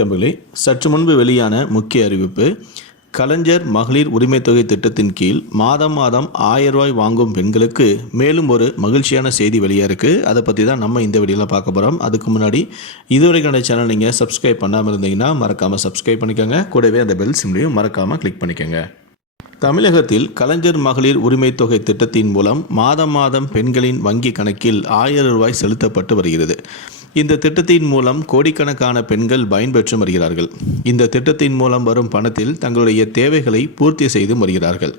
வணக்கம்புகளே சற்று முன்பு வெளியான முக்கிய அறிவிப்பு கலைஞர் மகளிர் உரிமை தொகை திட்டத்தின் கீழ் மாதம் மாதம் ஆயிரம் ரூபாய் வாங்கும் பெண்களுக்கு மேலும் ஒரு மகிழ்ச்சியான செய்தி வெளியாக இருக்குது அதை பற்றி தான் நம்ம இந்த வீடியோவில் பார்க்க போகிறோம் அதுக்கு முன்னாடி இதுவரைக்கான சேனல் நீங்கள் சப்ஸ்கிரைப் பண்ணாமல் இருந்தீங்கன்னா மறக்காமல் சப்ஸ்கிரைப் பண்ணிக்கோங்க. கூடவே அந்த பெல் சிம்லையும் மறக்காமல் கிளிக் பண்ணிக்கோங்க. தமிழகத்தில் கலைஞர் மகளிர் உரிமைத் தொகை திட்டத்தின் மூலம் மாதம் மாதம் பெண்களின் வங்கி கணக்கில் ஆயிரம் ரூபாய் செலுத்தப்பட்டு வருகிறது. இந்த திட்டத்தின் மூலம் கோடிக்கணக்கான பெண்கள் பயன்பெற்று வருகிறார்கள். இந்த திட்டத்தின் மூலம் வரும் பணத்தில் தங்களுடைய தேவைகளை பூர்த்தி செய்து வருகிறார்கள்.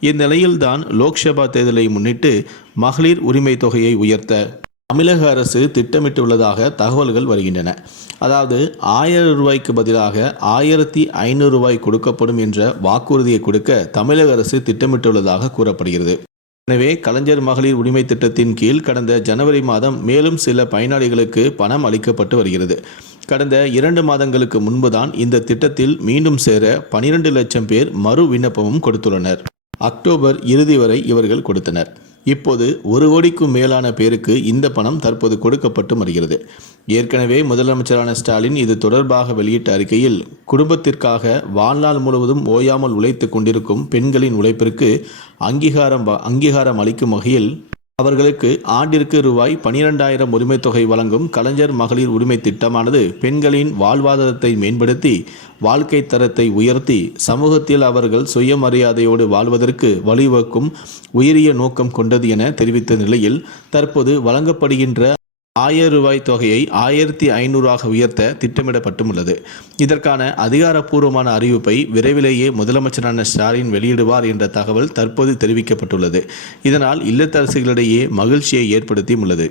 இந்நிலையில்தான் லோக்சபா தேர்தலை முன்னிட்டு மகளிர் உரிமை தொகையை உயர்த்த தமிழக அரசு திட்டமிட்டுள்ளதாக தகவல்கள் வருகின்றன. அதாவது ஆயிரம் ரூபாய்க்கு பதிலாக ஆயிரத்தி ஐநூறு ரூபாய் கொடுக்கப்படும் என்ற வாக்குறுதியை கொடுக்க தமிழக அரசு திட்டமிட்டுள்ளதாக கூறப்படுகிறது. எனவே கலைஞர் மகளிர் உரிமை திட்டத்தின் கீழ் கடந்த ஜனவரி மாதம் மேலும் சில பயனாளிகளுக்கு பணம் அளிக்கப்பட்டு வருகிறது. கடந்த இரண்டு மாதங்களுக்கு முன்புதான் இந்த திட்டத்தில் மீண்டும் சேர பனிரெண்டு லட்சம் பேர் மறு விண்ணப்பமும் கொடுத்துள்ளனர். அக்டோபர் இறுதி வரை இவர்கள் கொடுத்தனர். இப்போது ஒரு கோடிக்கும் மேலான பேருக்கு இந்த பணம் தற்போது கொடுக்கப்பட்டு வருகிறது ஏற்கனவே முதலமைச்சரான ஸ்டாலின் இது தொடர்பாக வெளியிட்ட அறிக்கையில் குடும்பத்திற்காக வாழ்நாள் முழுவதும் ஓயாமல் உழைத்து கொண்டிருக்கும் பெண்களின் உழைப்பிற்கு அங்கீகாரம் அங்கீகாரம் அளிக்கும் வகையில் அவர்களுக்கு ஆண்டிற்கு ரூபாய் பனிரெண்டாயிரம் உரிமைத் தொகை வழங்கும் கலைஞர் மகளிர் உரிமை திட்டமானது பெண்களின் வாழ்வாதாரத்தை மேம்படுத்தி வாழ்க்கை தரத்தை உயர்த்தி சமூகத்தில் அவர்கள் சுயமரியாதையோடு வாழ்வதற்கு வழிவகுக்கும் உயரிய நோக்கம் கொண்டது என தெரிவித்த நிலையில் தற்போது வழங்கப்படுகின்ற ஆயிரம் ரூபாய் தொகையை ஆயிரத்தி ஐநூறாக உயர்த்த திட்டமிடப்பட்டுள்ளது இதற்கான அதிகாரப்பூர்வமான அறிவிப்பை விரைவிலேயே முதலமைச்சரான ஸ்டாலின் வெளியிடுவார் என்ற தகவல் தற்போது தெரிவிக்கப்பட்டுள்ளது. இதனால் இல்லத்தரசிகளிடையே மகிழ்ச்சியை ஏற்படுத்தியுள்ளது.